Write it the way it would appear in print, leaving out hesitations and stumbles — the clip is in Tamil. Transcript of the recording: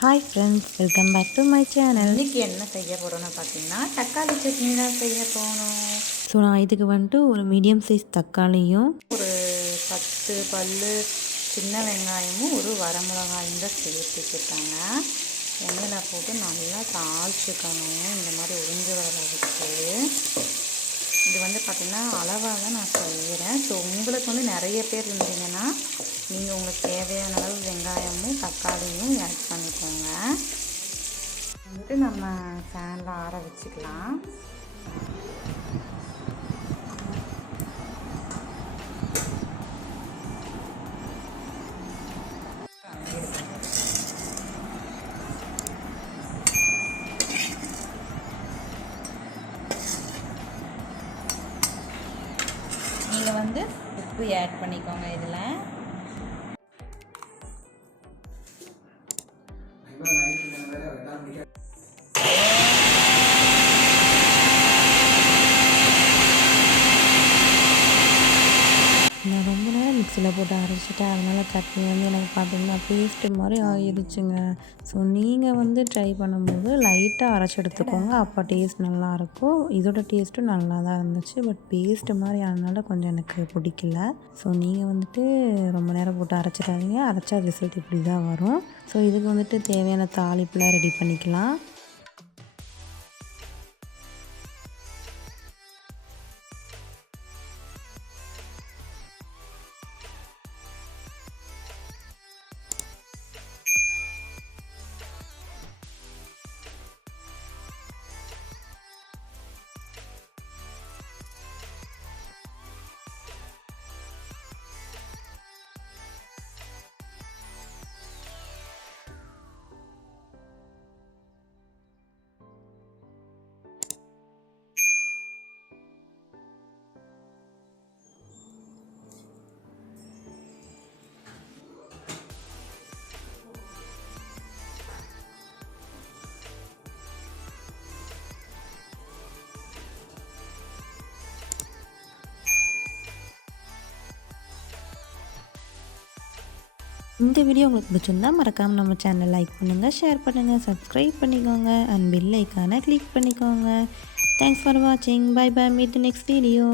Hi friends, welcome back to my channel. இன்றைக்கி என்ன செய்ய போகிறோன்னு பார்த்தீங்கன்னா தக்காளி சட்னி தான் செய்ய போகணும். ஸோ நான் இதுக்கு வந்துட்டு ஒரு மீடியம் சைஸ் தக்காளியும் ஒரு 10 பல் சின்ன வெங்காயமும் ஒரு வரமிளகாயும் தான் சேர்த்துக்கிட்டாங்க. எண்ணெயில் போட்டு நல்லா தாளிச்சுக்கணும். இந்த மாதிரி உறிஞ்சி வர வச்சு இது வந்து பார்த்திங்கன்னா அளவாக தான் நான் செய்கிறேன். ஸோ உங்களுக்கு வந்து நிறைய பேர் இருந்தீங்கன்னா நீங்கள் உங்களுக்கு தேவையான அளவு வெங்காயமும் தக்காளியும் ஆட் பண்ணிக்கோங்க. வந்துட்டு நம்ம ஃபேனில் ஆற வச்சுக்கலாம். நீங்கள் வந்து உப்பு ஆட் பண்ணிக்கோங்க. இதில் நான் ரொம்ப நேரம் மிக்சியில் போட்டு அரைச்சிட்டேன். அதனால் சட்னி வந்து எனக்கு பார்த்திங்கன்னா பேஸ்ட்டு மாதிரி ஆகிடுச்சுங்க. ஸோ நீங்கள் வந்து ட்ரை பண்ணும்போது லைட்டாக அரைச்சி எடுத்துக்கோங்க. அப்போ டேஸ்ட் நல்லாயிருக்கும். இதோட டேஸ்ட்டும் நல்லா தான் இருந்துச்சு. பட் பேஸ்ட்டு மாதிரி ஆனதுனால கொஞ்சம் எனக்கு பிடிக்கல. ஸோ நீங்கள் வந்துட்டு ரொம்ப நேரம் போட்டு அரைச்சிடாதீங்க. அரைச்சா ரிசல்ட் இப்படி தான் வரும். ஸோ இதுக்கு வந்துட்டு தேவையான தாளிப்புலாம் ரெடி பண்ணிக்கலாம். இந்த வீடியோ உங்களுக்கு பிடிச்சிருந்தா மறக்காமல் நம்ம சேனல் லைக் பண்ணுங்கள், ஷேர் பண்ணுங்கள், சப்ஸ்கிரைப் பண்ணிக்கோங்க அண்ட் பெல் ஐக்கானை கிளிக் பண்ணிக்கோங்க. தேங்க்ஸ் ஃபார் வாட்சிங். Bye bye. Meet the next video.